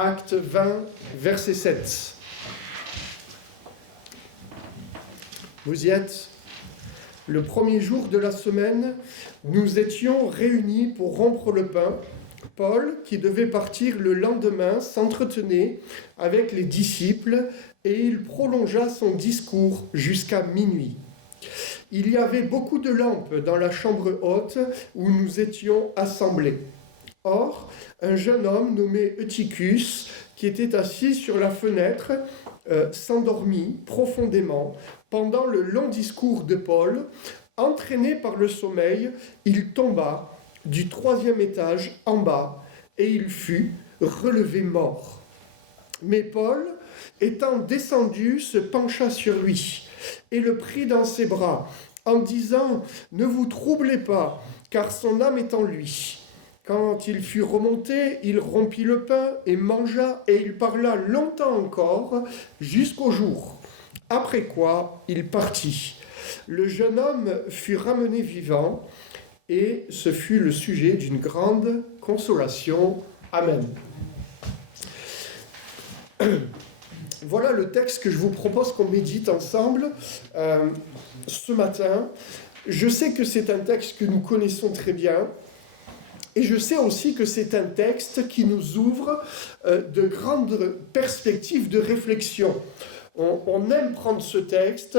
Acte 20, verset 7. Vous y êtes? Le premier jour de la semaine, nous étions réunis pour rompre le pain. Paul, qui devait partir le lendemain, s'entretenait avec les disciples et il prolongea son discours jusqu'à minuit. Il y avait beaucoup de lampes dans la chambre haute où nous étions assemblés. Or, un jeune homme nommé Eutychus, qui était assis sur la fenêtre, s'endormit profondément pendant le long discours de Paul. Entraîné par le sommeil, il tomba du 3e étage en bas et il fut relevé mort. Mais Paul, étant descendu, se pencha sur lui et le prit dans ses bras en disant « Ne vous troublez pas, car son âme est en lui ». Quand il fut remonté, il rompit le pain et mangea, et il parla longtemps encore, jusqu'au jour. Après quoi, il partit. Le jeune homme fut ramené vivant, et ce fut le sujet d'une grande consolation. Amen. Voilà le texte que je vous propose qu'on médite ensemble ce matin. Je sais que c'est un texte que nous connaissons très bien. Et je sais aussi que c'est un texte qui nous ouvre de grandes perspectives de réflexion. On aime prendre ce texte,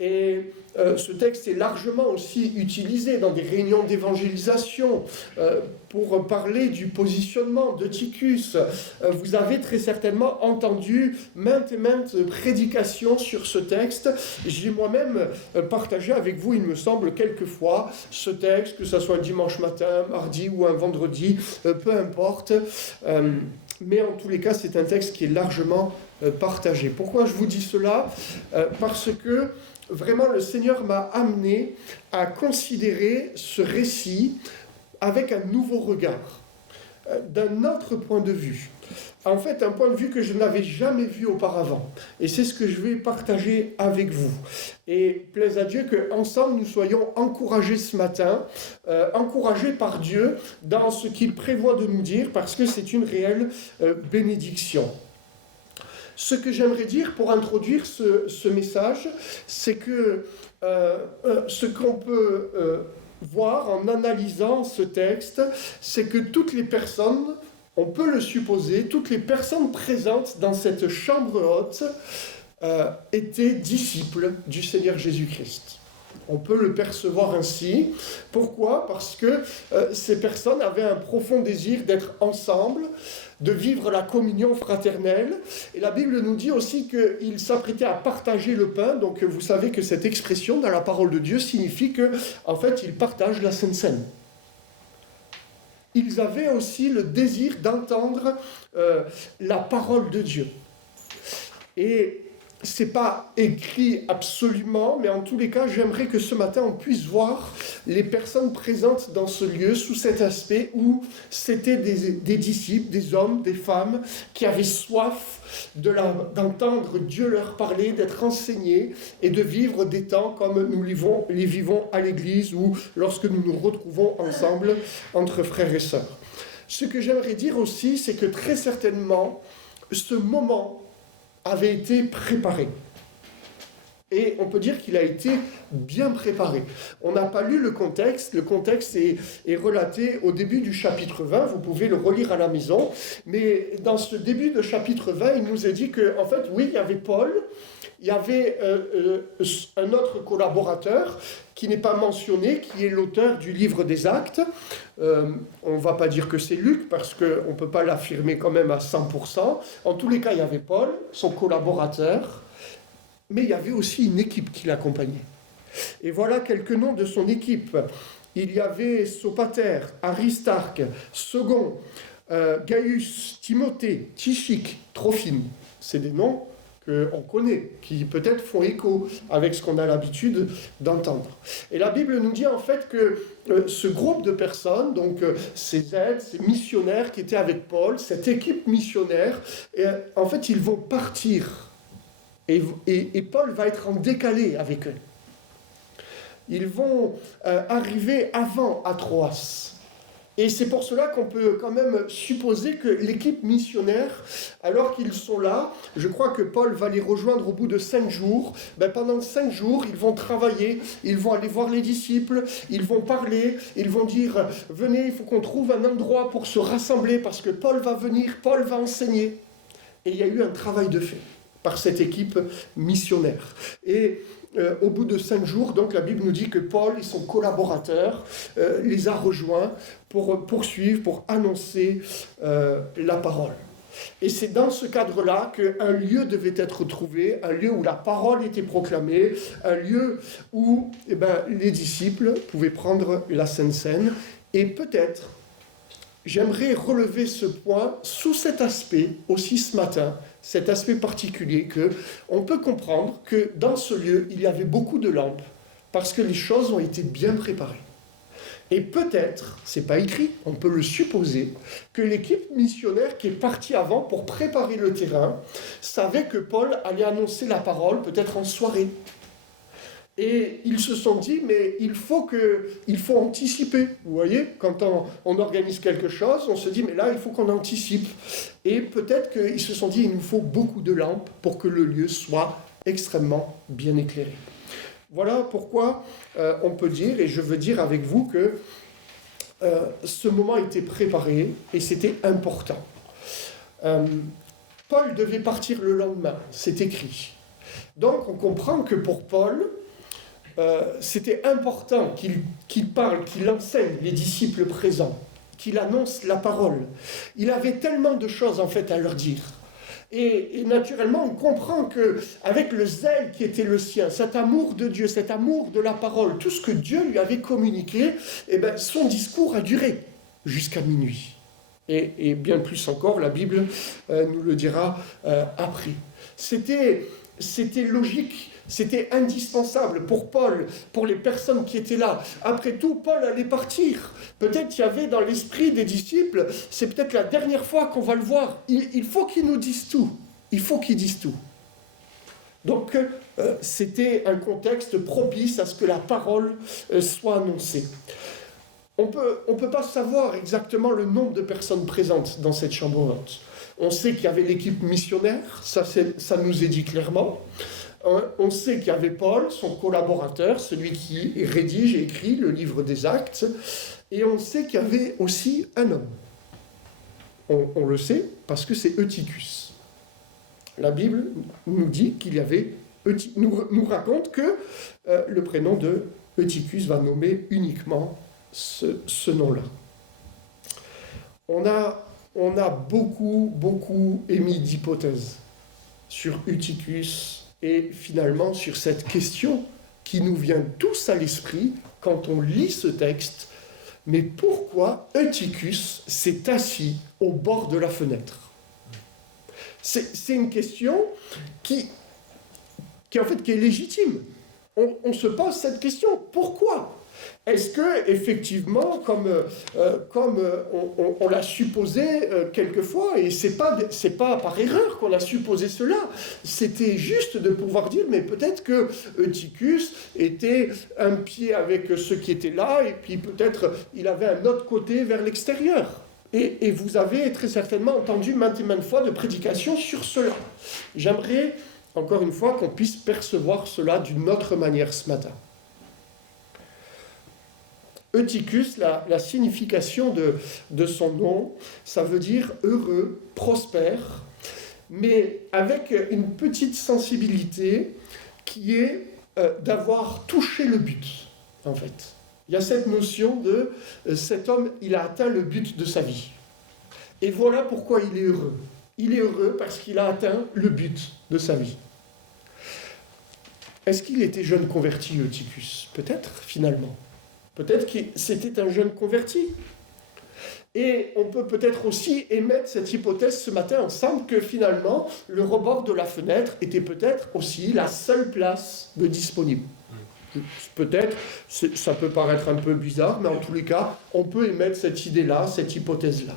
et ce texte est largement aussi utilisé dans des réunions d'évangélisation pour parler du positionnement d'Eutychus. Vous avez très certainement entendu maintes et maintes prédications sur ce texte. J'ai moi-même partagé avec vous, il me semble, quelquefois ce texte, que ce soit un dimanche matin, mardi ou un vendredi, peu importe. Mais en tous les cas, c'est un texte qui est largement partagé. Pourquoi je vous dis cela ? Parce que vraiment le Seigneur m'a amené à considérer ce récit avec un nouveau regard, d'un autre point de vue. En fait, un point de vue que je n'avais jamais vu auparavant. Et c'est ce que je vais partager avec vous. Et plaise à Dieu qu'ensemble nous soyons encouragés ce matin, encouragés par Dieu dans ce qu'il prévoit de nous dire, parce que c'est une réelle bénédiction. Ce que j'aimerais dire pour introduire ce message, c'est que ce qu'on peut voir en analysant ce texte, c'est que toutes les personnes, on peut le supposer, toutes les personnes présentes dans cette chambre haute étaient disciples du Seigneur Jésus-Christ. On peut le percevoir ainsi. Pourquoi ? Parce que ces personnes avaient un profond désir d'être ensemble, de vivre la communion fraternelle. Et la Bible nous dit aussi qu'ils s'apprêtaient à partager le pain. Donc vous savez que cette expression dans la parole de Dieu signifie qu'en fait, ils partagent la Sainte Seine. Ils avaient aussi le désir d'entendre la parole de Dieu. Et c'est pas écrit absolument, mais en tous les cas, j'aimerais que ce matin, on puisse voir les personnes présentes dans ce lieu sous cet aspect où c'était des disciples, des hommes, des femmes qui avaient soif d'entendre Dieu leur parler, d'être enseignés et de vivre des temps comme nous les vivons à l'église ou lorsque nous nous retrouvons ensemble entre frères et sœurs. Ce que j'aimerais dire aussi, c'est que très certainement, ce moment avait été préparé. Et on peut dire qu'il a été bien préparé. On n'a pas lu le contexte est relaté au début du chapitre 20, vous pouvez le relire à la maison, mais dans ce début de chapitre 20, il nous est dit qu'en fait, oui, il y avait Paul, il y avait un autre collaborateur qui n'est pas mentionné, qui est l'auteur du livre des Actes. On ne va pas dire que c'est Luc, parce qu'on ne peut pas l'affirmer quand même à 100%. En tous les cas, il y avait Paul, son collaborateur, mais il y avait aussi une équipe qui l'accompagnait. Et voilà quelques noms de son équipe. Il y avait Sopater, Aristarque, Second, Gaius, Timothée, Tychique, Trophime. C'est des noms qu'on connaît, qui peut-être font écho avec ce qu'on a l'habitude d'entendre. Et la Bible nous dit en fait que ce groupe de personnes, donc ces aides, ces missionnaires qui étaient avec Paul, cette équipe missionnaire, en fait ils vont partir. Et Paul va être en décalé avec eux. Ils vont arriver avant à Troas. Et c'est pour cela qu'on peut quand même supposer que l'équipe missionnaire, alors qu'ils sont là, je crois que Paul va les rejoindre au bout de 5 jours. Pendant 5 jours, ils vont travailler, ils vont aller voir les disciples, ils vont parler, ils vont dire « Venez, il faut qu'on trouve un endroit pour se rassembler parce que Paul va venir, Paul va enseigner. » Et il y a eu un travail de fait par cette équipe missionnaire. Et au bout de 5 jours, donc la Bible nous dit que Paul et son collaborateur les a rejoints pour poursuivre, pour annoncer la parole. Et c'est dans ce cadre-là qu'un lieu devait être trouvé, un lieu où la parole était proclamée, un lieu où les disciples pouvaient prendre la Sainte Seine. Et peut-être, j'aimerais relever ce point sous cet aspect aussi ce matin, cet aspect particulier qu'on peut comprendre que dans ce lieu, il y avait beaucoup de lampes parce que les choses ont été bien préparées. Et peut-être, c'est pas écrit, on peut le supposer, que l'équipe missionnaire qui est partie avant pour préparer le terrain savait que Paul allait annoncer la parole peut-être en soirée. Et ils se sont dit, mais il faut anticiper. Vous voyez, quand on organise quelque chose, on se dit, mais là, il faut qu'on anticipe. Et peut-être qu'ils se sont dit, il nous faut beaucoup de lampes pour que le lieu soit extrêmement bien éclairé. Voilà pourquoi on peut dire, et je veux dire avec vous que ce moment était préparé et c'était important. Paul devait partir le lendemain, c'est écrit. Donc on comprend que pour Paul, c'était important qu'il parle, qu'il enseigne les disciples présents, qu'il annonce la parole. Il avait tellement de choses en fait à leur dire. Et naturellement, on comprend qu'avec le zèle qui était le sien, cet amour de Dieu, cet amour de la parole, tout ce que Dieu lui avait communiqué, son discours a duré jusqu'à minuit. Et bien plus encore, la Bible nous le dira après. C'était logique. C'était indispensable pour Paul, pour les personnes qui étaient là. Après tout, Paul allait partir. Peut-être il y avait dans l'esprit des disciples, c'est peut-être la dernière fois qu'on va le voir. Il faut qu'ils nous disent tout. Il faut qu'ils disent tout. Donc, c'était un contexte propice à ce que la parole soit annoncée. On peut pas savoir exactement le nombre de personnes présentes dans cette chambre haute. On sait qu'il y avait l'équipe missionnaire, ça nous est dit clairement. On sait qu'il y avait Paul, son collaborateur, celui qui rédige et écrit le livre des Actes, et on sait qu'il y avait aussi un homme. On le sait parce que c'est Eutychus. La Bible nous dit qu'il y avait, nous raconte que le prénom de Eutychus va nommer uniquement ce nom-là. On a beaucoup émis d'hypothèses sur Eutychus, et finalement, sur cette question qui nous vient tous à l'esprit quand on lit ce texte, mais pourquoi Eutychus s'est assis au bord de la fenêtre ? C'est une question qui est légitime. On se pose cette question. Pourquoi ? Est-ce que effectivement, comme on l'a supposé quelquefois, et c'est pas par erreur qu'on a supposé cela, c'était juste de pouvoir dire, mais peut-être que Eutychus était un pied avec ceux qui étaient là, et puis peut-être il avait un autre côté vers l'extérieur. Et vous avez très certainement entendu maintes et maintes fois de prédications sur cela. J'aimerais, encore une fois, qu'on puisse percevoir cela d'une autre manière ce matin. Eutychus, la signification de son nom, ça veut dire heureux, prospère, mais avec une petite sensibilité qui est d'avoir touché le but, en fait. Il y a cette notion de cet homme, il a atteint le but de sa vie. Et voilà pourquoi il est heureux. Il est heureux parce qu'il a atteint le but de sa vie. Est-ce qu'il était jeune converti, Eutychus ? Peut-être, finalement. Peut-être que c'était un jeune converti. Et on peut peut-être aussi émettre cette hypothèse ce matin ensemble que finalement, le rebord de la fenêtre était peut-être aussi la seule place de disponible. Peut-être, ça peut paraître un peu bizarre, mais en tous les cas, on peut émettre cette idée-là, cette hypothèse-là.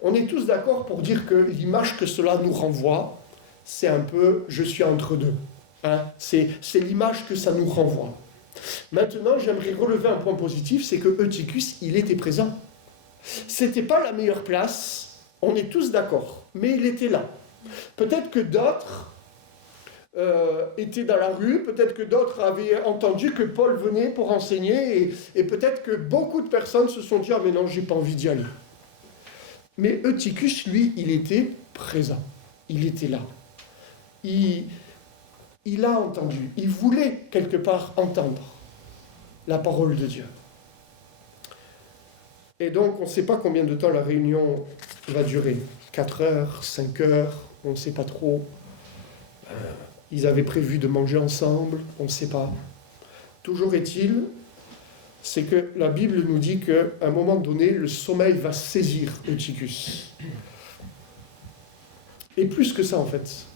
On est tous d'accord pour dire que l'image que cela nous renvoie, c'est un peu « je suis entre deux ». C'est l'image que ça nous renvoie. Maintenant, j'aimerais relever un point positif, c'est que Eutychus, il était présent. C'était pas la meilleure place, on est tous d'accord, mais il était là. Peut-être que d'autres étaient dans la rue, peut-être que d'autres avaient entendu que Paul venait pour enseigner, et peut-être que beaucoup de personnes se sont dit « Ah mais non, j'ai pas envie d'y aller ». Mais Eutychus, lui, il était présent, il était là. Il a entendu, il voulait quelque part entendre la parole de Dieu. Et donc, on ne sait pas combien de temps la réunion va durer. 4 heures, 5 heures, on ne sait pas trop. Ils avaient prévu de manger ensemble, on ne sait pas. Toujours est-il, c'est que la Bible nous dit qu'à un moment donné, le sommeil va saisir Eutychus. Et plus que ça, en fait.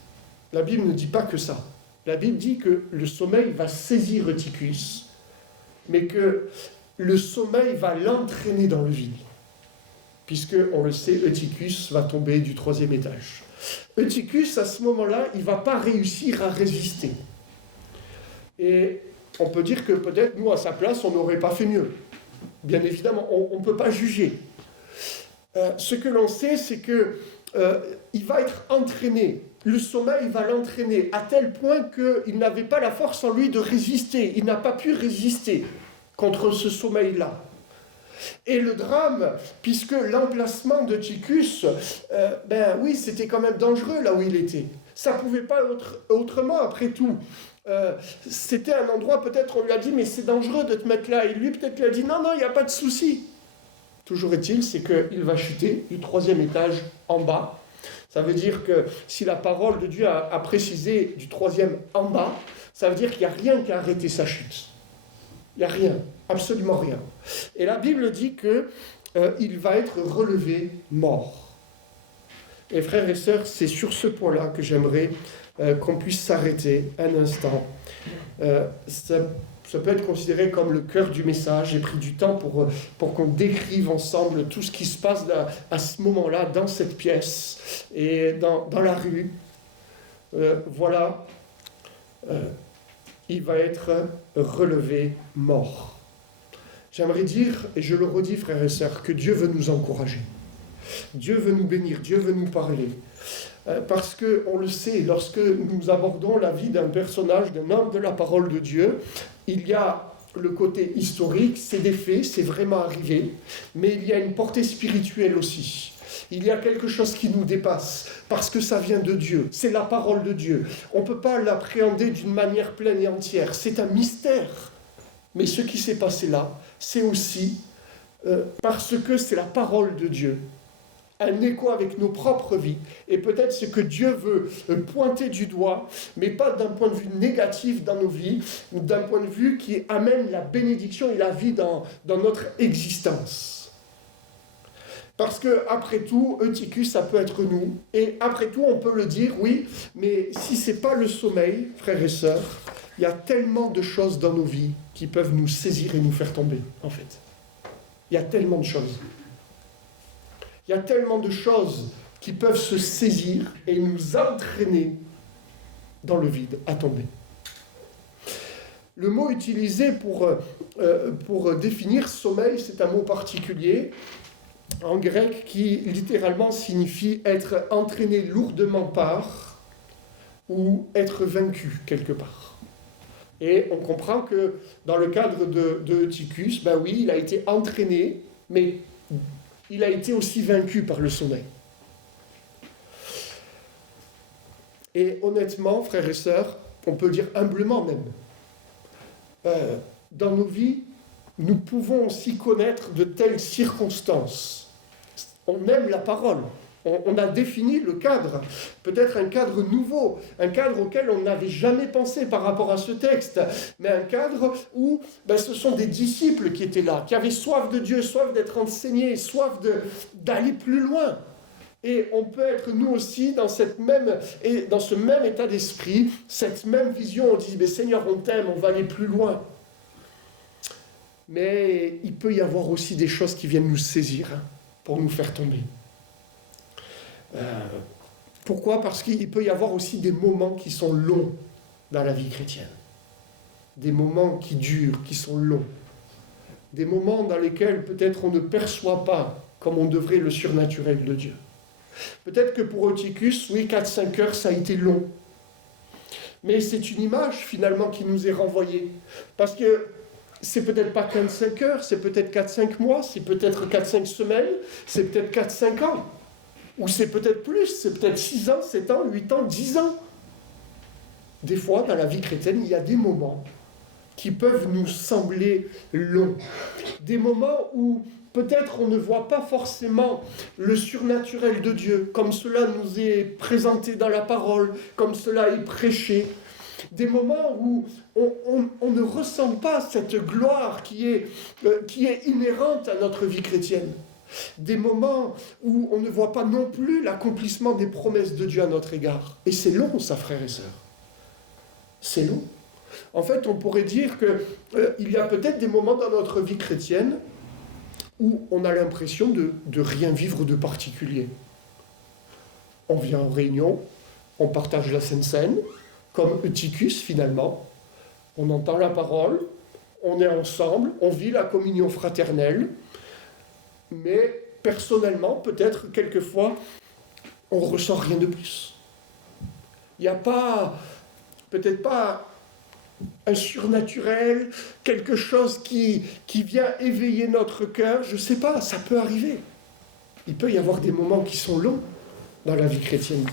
La Bible ne dit pas que ça. La Bible dit que le sommeil va saisir Eutychus, mais que le sommeil va l'entraîner dans le vide. Puisque, on le sait, Eutychus va tomber du 3e étage. Eutychus, à ce moment-là, il ne va pas réussir à résister. Et on peut dire que peut-être, nous, à sa place, on n'aurait pas fait mieux. Bien évidemment, on ne peut pas juger. Ce que l'on sait, c'est qu'il va être entraîné. Le sommeil va l'entraîner à tel point qu'il n'avait pas la force en lui de résister. Il n'a pas pu résister contre ce sommeil-là. Et le drame, puisque l'emplacement d'Eutychus, oui, c'était quand même dangereux là où il était. Ça ne pouvait pas être autrement, après tout. C'était un endroit, peut-être on lui a dit, mais c'est dangereux de te mettre là. Et lui, peut-être, lui a dit, non, il n'y a pas de souci. Toujours est-il, c'est qu'il va chuter du 3e étage en bas. Ça veut dire que si la parole de Dieu a précisé du 3e en bas, ça veut dire qu'il n'y a rien qui a arrêté sa chute. Il n'y a rien, absolument rien. Et la Bible dit qu'il va être relevé mort. Et frères et sœurs, c'est sur ce point-là que j'aimerais qu'on puisse s'arrêter un instant. Ça peut être considéré comme le cœur du message. J'ai pris du temps pour qu'on décrive ensemble tout ce qui se passe à ce moment-là, dans cette pièce et dans la rue. Voilà. Il va être relevé mort. J'aimerais dire, et je le redis, frères et sœurs, que Dieu veut nous encourager. Dieu veut nous bénir, Dieu veut nous parler. Parce qu'on le sait, lorsque nous abordons la vie d'un personnage, d'un homme de la parole de Dieu, il y a le côté historique, c'est des faits, c'est vraiment arrivé, mais il y a une portée spirituelle aussi. Il y a quelque chose qui nous dépasse, parce que ça vient de Dieu, c'est la parole de Dieu. On ne peut pas l'appréhender d'une manière pleine et entière, c'est un mystère. Mais ce qui s'est passé là, c'est aussi parce que c'est la parole de Dieu. Un écho avec nos propres vies, et peut-être ce que Dieu veut pointer du doigt, mais pas d'un point de vue négatif dans nos vies, ou d'un point de vue qui amène la bénédiction et la vie dans notre existence. Parce que, après tout, Eutychus, ça peut être nous, et après tout, on peut le dire, oui, mais si ce n'est pas le sommeil, frères et sœurs, il y a tellement de choses dans nos vies qui peuvent nous saisir et nous faire tomber, en fait. Il y a tellement de choses. Il y a tellement de choses qui peuvent se saisir et nous entraîner dans le vide, à tomber. Le mot utilisé pour définir sommeil, c'est un mot particulier, en grec, qui littéralement signifie être entraîné lourdement par ou être vaincu quelque part. Et on comprend que dans le cadre de Eutychus, oui, il a été entraîné, mais il a été aussi vaincu par le sommeil. Et honnêtement, frères et sœurs, on peut dire humblement même, dans nos vies, nous pouvons aussi connaître de telles circonstances. On aime la parole. On a défini le cadre, peut-être un cadre nouveau, un cadre auquel on n'avait jamais pensé par rapport à ce texte, mais un cadre où ce sont des disciples qui étaient là, qui avaient soif de Dieu, soif d'être enseignés, soif d'aller plus loin. Et on peut être nous aussi dans ce même état d'esprit, cette même vision, on dit Seigneur, on t'aime, on va aller plus loin. Mais il peut y avoir aussi des choses qui viennent nous saisir pour nous faire tomber. Pourquoi ? Parce qu'il peut y avoir aussi des moments qui sont longs dans la vie chrétienne. Des moments qui durent, qui sont longs. Des moments dans lesquels peut-être on ne perçoit pas comme on devrait le surnaturel de Dieu. Peut-être que pour Eutychus, oui, 4-5 heures, ça a été long. Mais c'est une image, finalement, qui nous est renvoyée. Parce que c'est peut-être pas 15-5 heures, c'est peut-être 4-5 mois, c'est peut-être 4-5 semaines, c'est peut-être 4-5 ans. Ou c'est peut-être plus, c'est peut-être 6 ans, 7 ans, 8 ans, 10 ans. Des fois, dans la vie chrétienne, il y a des moments qui peuvent nous sembler longs. Des moments où peut-être on ne voit pas forcément le surnaturel de Dieu, comme cela nous est présenté dans la parole, comme cela est prêché. Des moments où on ne ressent pas cette gloire qui est inhérente à notre vie chrétienne. Des moments où on ne voit pas non plus l'accomplissement des promesses de Dieu à notre égard. Et c'est long, ça, frères et sœurs. C'est long. En fait, on pourrait dire qu'il y a peut-être des moments dans notre vie chrétienne où on a l'impression de rien vivre de particulier. On vient en réunion, on partage la Sainte Seine, comme Eutychus finalement, on entend la parole, on est ensemble, on vit la communion fraternelle, mais personnellement, peut-être quelquefois, on ne ressent rien de plus. Il n'y a pas, peut-être pas un surnaturel, quelque chose qui vient éveiller notre cœur, je ne sais pas, ça peut arriver. Il peut y avoir des moments qui sont longs dans la vie chrétienne.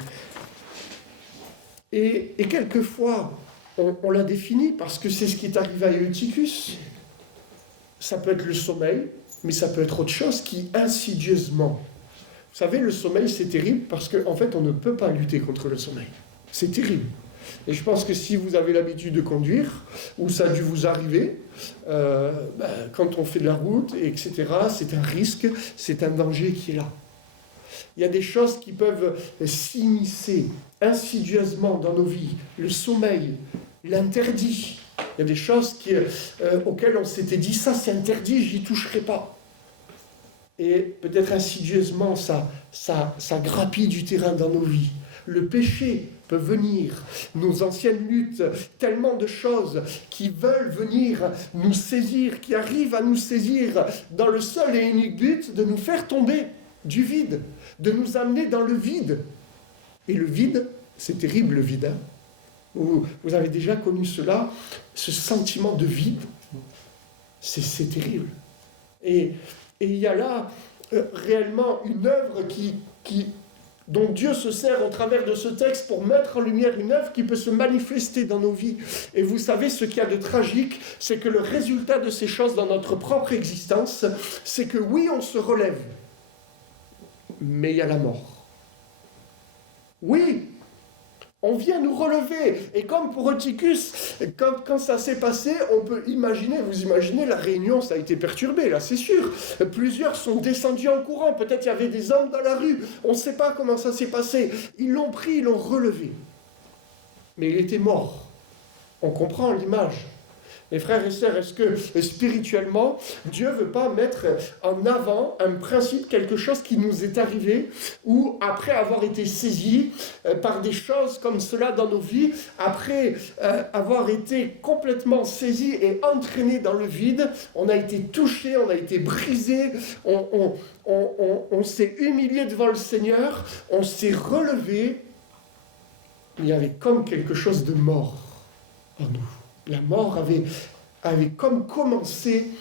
Et quelquefois, on l'a défini, parce que c'est ce qui est arrivé à Eutychus. Ça peut être le sommeil, mais ça peut être autre chose qui, insidieusement... Vous savez, le sommeil, c'est terrible, parce qu'en fait, on ne peut pas lutter contre le sommeil. C'est terrible. Et je pense que si vous avez l'habitude de conduire, ou ça a dû vous arriver, quand on fait de la route, etc., c'est un risque, c'est un danger qui est là. Il y a des choses qui peuvent s'immiscer insidieusement dans nos vies. Le sommeil, l'interdit. Il y a des choses auxquelles on s'était dit, ça c'est interdit, j'y toucherai pas. Et peut-être insidieusement, ça grappille du terrain dans nos vies. Le péché peut venir, nos anciennes luttes, tellement de choses qui veulent venir nous saisir, qui arrivent à nous saisir dans le seul et unique but de nous faire tomber du vide, de nous amener dans le vide. Et le vide, c'est terrible le vide. Vous avez déjà connu cela, ce sentiment de vide, c'est terrible. Et il y a là réellement une œuvre dont Dieu se sert au travers de ce texte pour mettre en lumière une œuvre qui peut se manifester dans nos vies. Et vous savez, ce qu'il y a de tragique, c'est que le résultat de ces choses dans notre propre existence, c'est que oui, on se relève, mais il y a la mort. Oui, on vient nous relever. Et comme pour Eutychus, quand ça s'est passé, on peut imaginer, vous imaginez, la réunion, ça a été perturbé, là, c'est sûr. Plusieurs sont descendus en courant, peut-être il y avait des hommes dans la rue, on ne sait pas comment ça s'est passé. Ils l'ont pris, ils l'ont relevé. Mais il était mort. On comprend l'image. Mes frères et sœurs, est-ce que spirituellement, Dieu ne veut pas mettre en avant un principe, quelque chose qui nous est arrivé, où après avoir été saisi par des choses comme cela dans nos vies, après avoir été complètement saisi et entraîné dans le vide, on a été touché, on a été brisé, on s'est humilié devant le Seigneur, on s'est relevé, il y avait comme quelque chose de mort en nous. La mort avait comme commencé,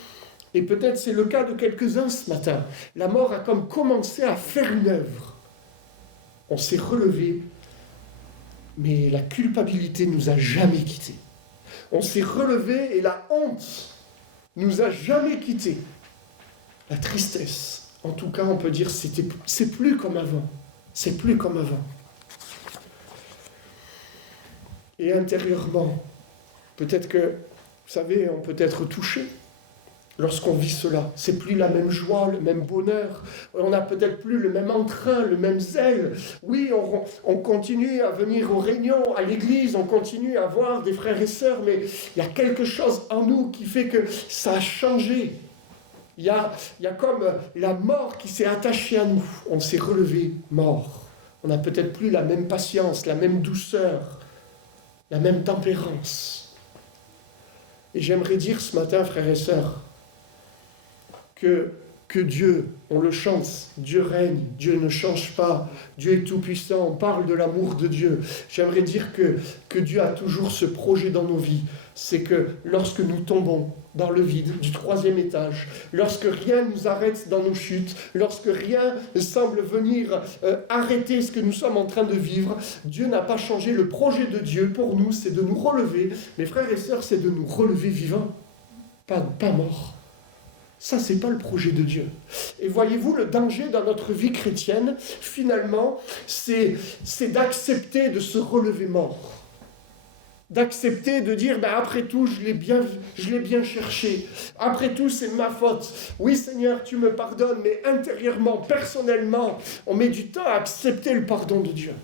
et peut-être c'est le cas de quelques-uns ce matin, la mort a comme commencé à faire une œuvre. On s'est relevé, mais la culpabilité nous a jamais quittés. On s'est relevé et la honte nous a jamais quittés. La tristesse, en tout cas on peut dire, c'est plus comme avant. C'est plus comme avant. Et intérieurement, peut-être que, vous savez, on peut être touché lorsqu'on vit cela. C'est plus la même joie, le même bonheur. On n'a peut-être plus le même entrain, le même zèle. Oui, on continue à venir aux réunions, à l'église, on continue à voir des frères et sœurs, mais il y a quelque chose en nous qui fait que ça a changé. Il y a comme la mort qui s'est attachée à nous. On s'est relevé mort. On n'a peut-être plus la même patience, la même douceur, la même tempérance. Et j'aimerais dire ce matin, frères et sœurs, que que Dieu, on le chante, Dieu règne, Dieu ne change pas, Dieu est tout-puissant, on parle de l'amour de Dieu. J'aimerais dire que Dieu a toujours ce projet dans nos vies. C'est que lorsque nous tombons dans le vide du 3e étage, lorsque rien ne nous arrête dans nos chutes, lorsque rien ne semble venir arrêter ce que nous sommes en train de vivre, Dieu n'a pas changé. Le projet de Dieu pour nous, c'est de nous relever. Mes frères et sœurs, c'est de nous relever vivants, pas morts. Ça, c'est pas le projet de Dieu. Et voyez-vous, le danger dans notre vie chrétienne, finalement, c'est d'accepter de se relever mort. D'accepter de dire, après tout, je l'ai bien cherché. Après tout, c'est ma faute. Oui, Seigneur, tu me pardonnes, mais intérieurement, personnellement, on met du temps à accepter le pardon de Dieu.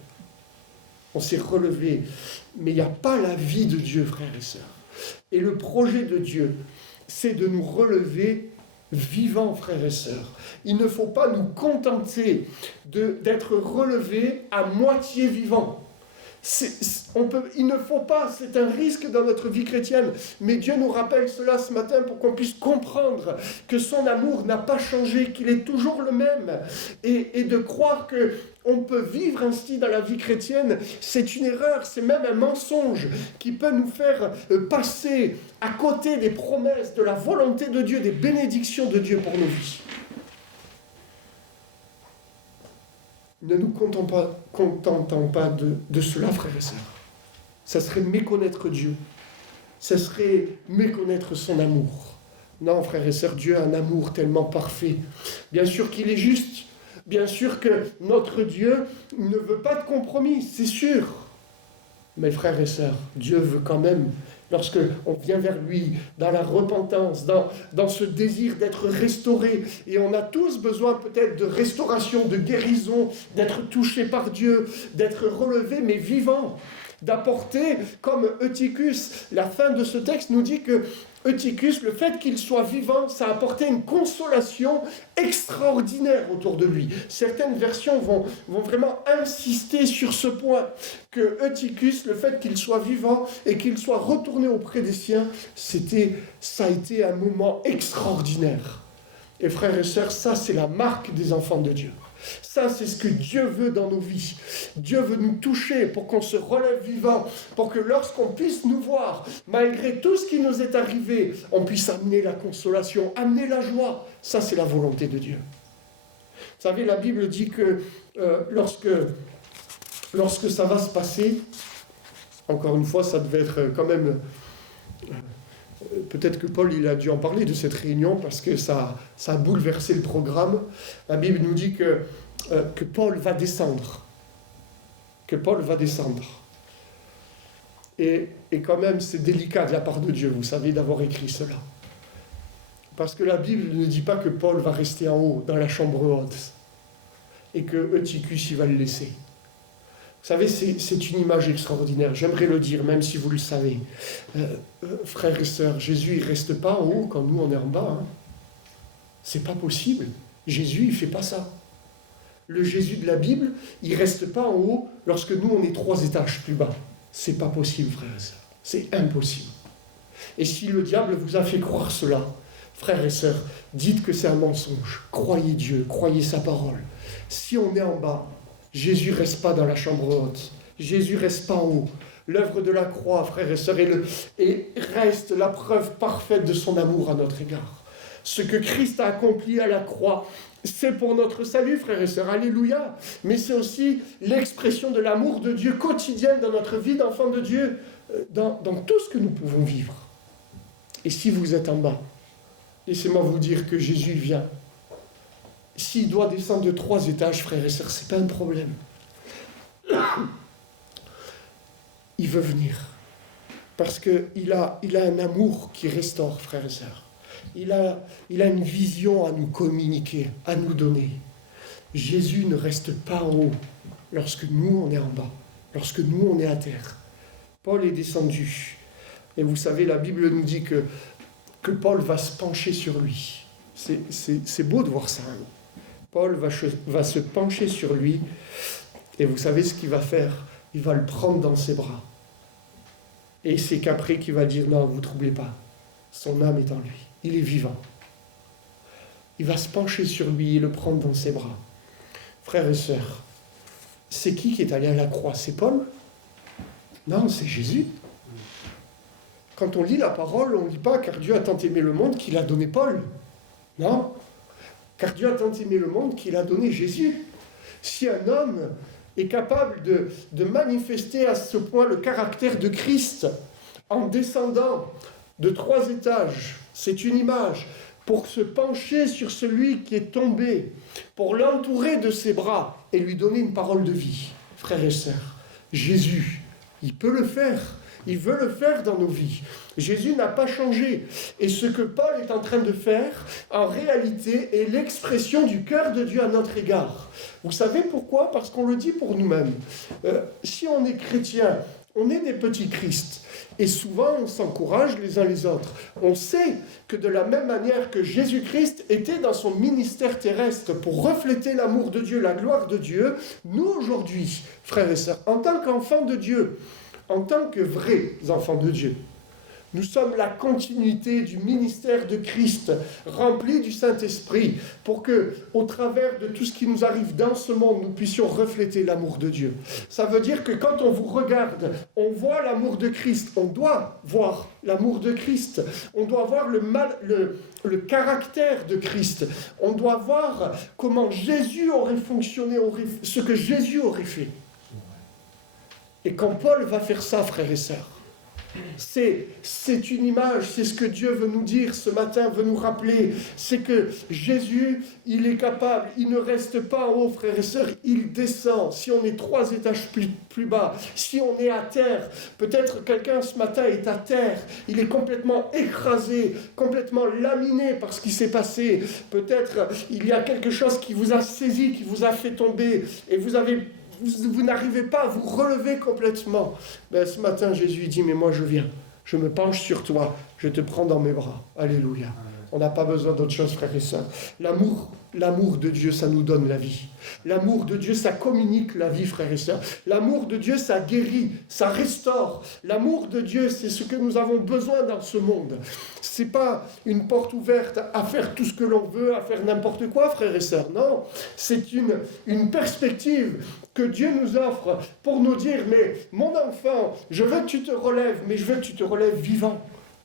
On s'est relevé, mais il n'y a pas la vie de Dieu, frères et sœurs. Et le projet de Dieu, c'est de nous relever vivants, frères et sœurs. Il ne faut pas nous contenter d'être relevés à moitié vivants. Il ne faut pas, c'est un risque dans notre vie chrétienne, mais Dieu nous rappelle cela ce matin pour qu'on puisse comprendre que son amour n'a pas changé, qu'il est toujours le même, et de croire qu'on peut vivre ainsi dans la vie chrétienne, c'est une erreur, c'est même un mensonge qui peut nous faire passer à côté des promesses, de la volonté de Dieu, des bénédictions de Dieu pour nos vies. Ne nous contentons pas de cela, frères et sœurs. Ça serait méconnaître Dieu. Ça serait méconnaître son amour. Non, frères et sœurs, Dieu a un amour tellement parfait. Bien sûr qu'il est juste. Bien sûr que notre Dieu ne veut pas de compromis, c'est sûr. Mais frères et sœurs, Dieu veut quand même, lorsque on vient vers lui, dans la repentance, dans ce désir d'être restauré, et on a tous besoin peut-être de restauration, de guérison, d'être touché par Dieu, d'être relevé, mais vivant, d'apporter, comme Eutychus, la fin de ce texte nous dit que Eutychus, le fait qu'il soit vivant, ça a apporté une consolation extraordinaire autour de lui. Certaines versions vont vraiment insister sur ce point, que Eutychus, le fait qu'il soit vivant et qu'il soit retourné auprès des siens, ça a été un moment extraordinaire. Et frères et sœurs, ça c'est la marque des enfants de Dieu. Ça, c'est ce que Dieu veut dans nos vies. Dieu veut nous toucher pour qu'on se relève vivant, pour que lorsqu'on puisse nous voir, malgré tout ce qui nous est arrivé, on puisse amener la consolation, amener la joie. Ça, c'est la volonté de Dieu. Vous savez, la Bible dit que lorsque ça va se passer, encore une fois, ça devait être quand même... Peut-être que Paul il a dû en parler de cette réunion parce que ça a bouleversé le programme. La Bible nous dit que Paul va descendre. Que Paul va descendre. Et quand même, c'est délicat de la part de Dieu, vous savez, d'avoir écrit cela. Parce que la Bible ne dit pas que Paul va rester en haut, dans la chambre haute, et que Eutychus, il va le laisser. Vous savez, c'est une image extraordinaire. J'aimerais le dire, même si vous le savez. Frères et sœurs, Jésus, il ne reste pas en haut quand nous, on est en bas. Hein. C'est pas possible. Jésus, il ne fait pas ça. Le Jésus de la Bible, il ne reste pas en haut lorsque nous, on est 3 étages plus bas. C'est pas possible, frères et sœurs. C'est impossible. Et si le diable vous a fait croire cela, frères et sœurs, dites que c'est un mensonge. Croyez Dieu, croyez sa parole. Si on est en bas, Jésus ne reste pas dans la chambre haute. Jésus ne reste pas en haut. L'œuvre de la croix, frères et sœurs, et reste la preuve parfaite de son amour à notre égard. Ce que Christ a accompli à la croix, c'est pour notre salut, frères et sœurs. Alléluia. Mais c'est aussi l'expression de l'amour de Dieu quotidienne dans notre vie d'enfant de Dieu, dans tout ce que nous pouvons vivre. Et si vous êtes en bas, laissez-moi vous dire que Jésus vient. S'il doit descendre de 3 étages, frères et sœurs, ce n'est pas un problème. Il veut venir. Parce qu'il a un amour qui restaure, frères et sœurs. Il a une vision à nous communiquer, à nous donner. Jésus ne reste pas en haut lorsque nous, on est en bas, lorsque nous, on est à terre. Paul est descendu. Et vous savez, la Bible nous dit que Paul va se pencher sur lui. C'est beau de voir ça. Hein. Paul va se pencher sur lui, et vous savez ce qu'il va faire? Il va le prendre dans ses bras. Et c'est qu'après qu'il va dire, non, vous ne troublez pas. Son âme est en lui. Il est vivant. il va se pencher sur lui et le prendre dans ses bras. Frères et sœurs, c'est qui est allé à la croix? C'est Paul? Non, c'est Jésus. Quand on lit la parole, on ne lit pas « car Dieu a tant aimé le monde qu'il a donné Paul ». Non, car Dieu a tant aimé le monde qu'il a donné Jésus. Si un homme est capable de manifester à ce point le caractère de Christ en descendant de 3 étages, c'est une image, pour se pencher sur celui qui est tombé, pour l'entourer de ses bras et lui donner une parole de vie. Frères et sœurs, Jésus, il peut le faire. Il veut le faire dans nos vies. Jésus n'a pas changé. Et ce que Paul est en train de faire, en réalité, est l'expression du cœur de Dieu à notre égard. Vous savez pourquoi? Parce qu'on le dit pour nous-mêmes. Si on est chrétien, on est des petits Christ. Et souvent, on s'encourage les uns les autres. On sait que de la même manière que Jésus-Christ était dans son ministère terrestre pour refléter l'amour de Dieu, la gloire de Dieu, nous aujourd'hui, frères et sœurs, en tant qu'enfants de Dieu, en tant que vrais enfants de Dieu, nous sommes la continuité du ministère de Christ, rempli du Saint-Esprit, pour que, au travers de tout ce qui nous arrive dans ce monde, nous puissions refléter l'amour de Dieu. Ça veut dire que quand on vous regarde, on voit l'amour de Christ. On doit voir l'amour de Christ. On doit voir le caractère de Christ. On doit voir comment Jésus aurait fonctionné, ce que Jésus aurait fait. Et quand Paul va faire ça, frères et sœurs, c'est une image, c'est ce que Dieu veut nous dire ce matin, veut nous rappeler. C'est que Jésus, il est capable, il ne reste pas en haut, frères et sœurs, il descend. Si on est 3 étages plus bas, si on est à terre, peut-être quelqu'un ce matin est à terre, il est complètement écrasé, complètement laminé par ce qui s'est passé. Peut-être il y a quelque chose qui vous a saisi, qui vous a fait tomber, et vous n'arrivez pas à vous relever complètement. Mais ce matin, Jésus dit, mais moi je viens, je me penche sur toi, je te prends dans mes bras. Alléluia. On n'a pas besoin d'autre chose, frères et sœurs. L'amour de Dieu, ça nous donne la vie. L'amour de Dieu, ça communique la vie, frères et sœurs. L'amour de Dieu, ça guérit, ça restaure. L'amour de Dieu, c'est ce que nous avons besoin dans ce monde. C'est pas une porte ouverte à faire tout ce que l'on veut, à faire n'importe quoi, frères et sœurs. Non, c'est une perspective que Dieu nous offre pour nous dire, mais mon enfant, je veux que tu te relèves, mais je veux que tu te relèves vivant.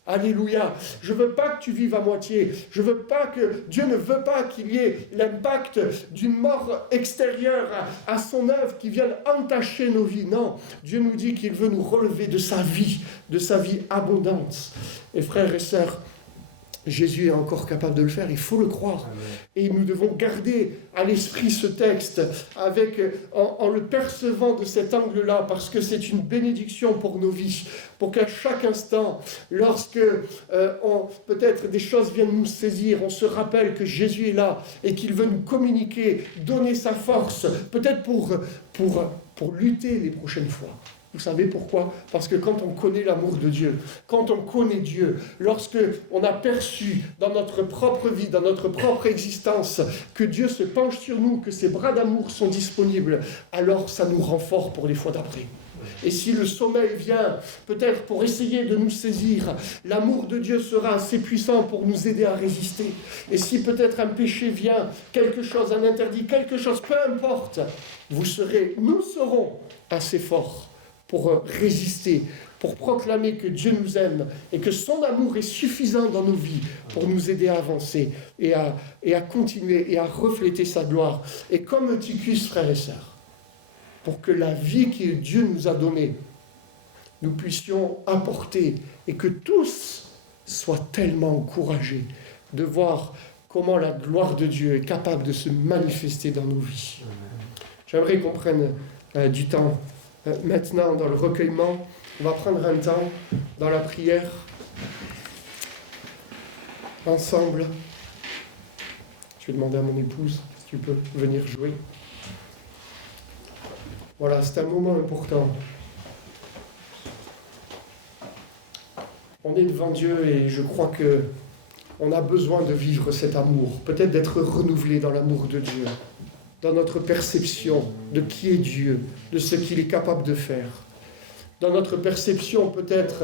Alléluia. Je ne veux pas que tu vives à moitié. Je veux pas que Dieu ne veut pas qu'il y ait l'impact d'une mort extérieure à son œuvre qui vienne entacher nos vies. Non, Dieu nous dit qu'il veut nous relever de sa vie abondante. Et frères et sœurs, Jésus est encore capable de le faire, il faut le croire. Amen. Et nous devons garder à l'esprit ce texte en le percevant de cet angle-là, parce que c'est une bénédiction pour nos vies, pour qu'à chaque instant, lorsque peut-être des choses viennent nous saisir, on se rappelle que Jésus est là et qu'il veut nous communiquer, donner sa force, peut-être pour lutter les prochaines fois. Vous savez pourquoi? Parce que quand on connaît l'amour de Dieu, quand on connaît Dieu, lorsque on a perçu dans notre propre vie, dans notre propre existence, que Dieu se penche sur nous, que ses bras d'amour sont disponibles, alors ça nous rend fort pour les fois d'après. Et si le sommeil vient, peut-être pour essayer de nous saisir, l'amour de Dieu sera assez puissant pour nous aider à résister. Et si peut-être un péché vient, quelque chose, un interdit, quelque chose, peu importe, nous serons assez forts pour résister, pour proclamer que Dieu nous aime et que son amour est suffisant dans nos vies pour nous aider à avancer et à continuer et à refléter sa gloire. Et comme Tychus, frères et sœurs, pour que la vie que Dieu nous a donnée, nous puissions apporter et que tous soient tellement encouragés de voir comment la gloire de Dieu est capable de se manifester dans nos vies. J'aimerais qu'on prenne du temps maintenant dans le recueillement. On va prendre un temps dans la prière ensemble. Je vais demander à mon épouse si tu peux venir jouer. Voilà, c'est un moment important. On est devant Dieu et je crois que on a besoin de vivre cet amour, peut-être d'être renouvelé dans l'amour de Dieu, dans notre perception de qui est Dieu, de ce qu'il est capable de faire. Dans notre perception peut-être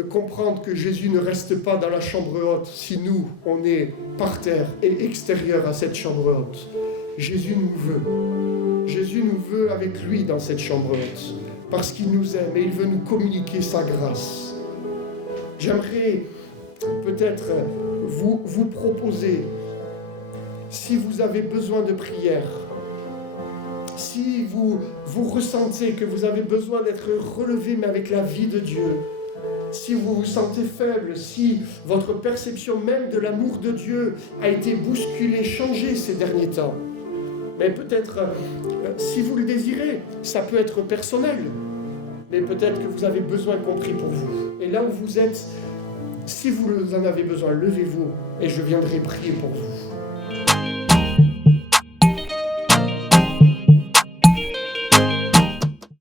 de comprendre que Jésus ne reste pas dans la chambre haute si nous, on est par terre et extérieur à cette chambre haute. Jésus nous veut. Jésus nous veut avec lui dans cette chambre haute, parce qu'il nous aime et il veut nous communiquer sa grâce. J'aimerais peut-être vous proposer, si vous avez besoin de prière, si vous ressentez que vous avez besoin d'être relevé, mais avec la vie de Dieu, si vous vous sentez faible, si votre perception même de l'amour de Dieu a été bousculée, changée ces derniers temps, mais peut-être, si vous le désirez, ça peut être personnel, mais peut-être que vous avez besoin qu'on prie pour vous. Et là où vous êtes, si vous en avez besoin, levez-vous et je viendrai prier pour vous.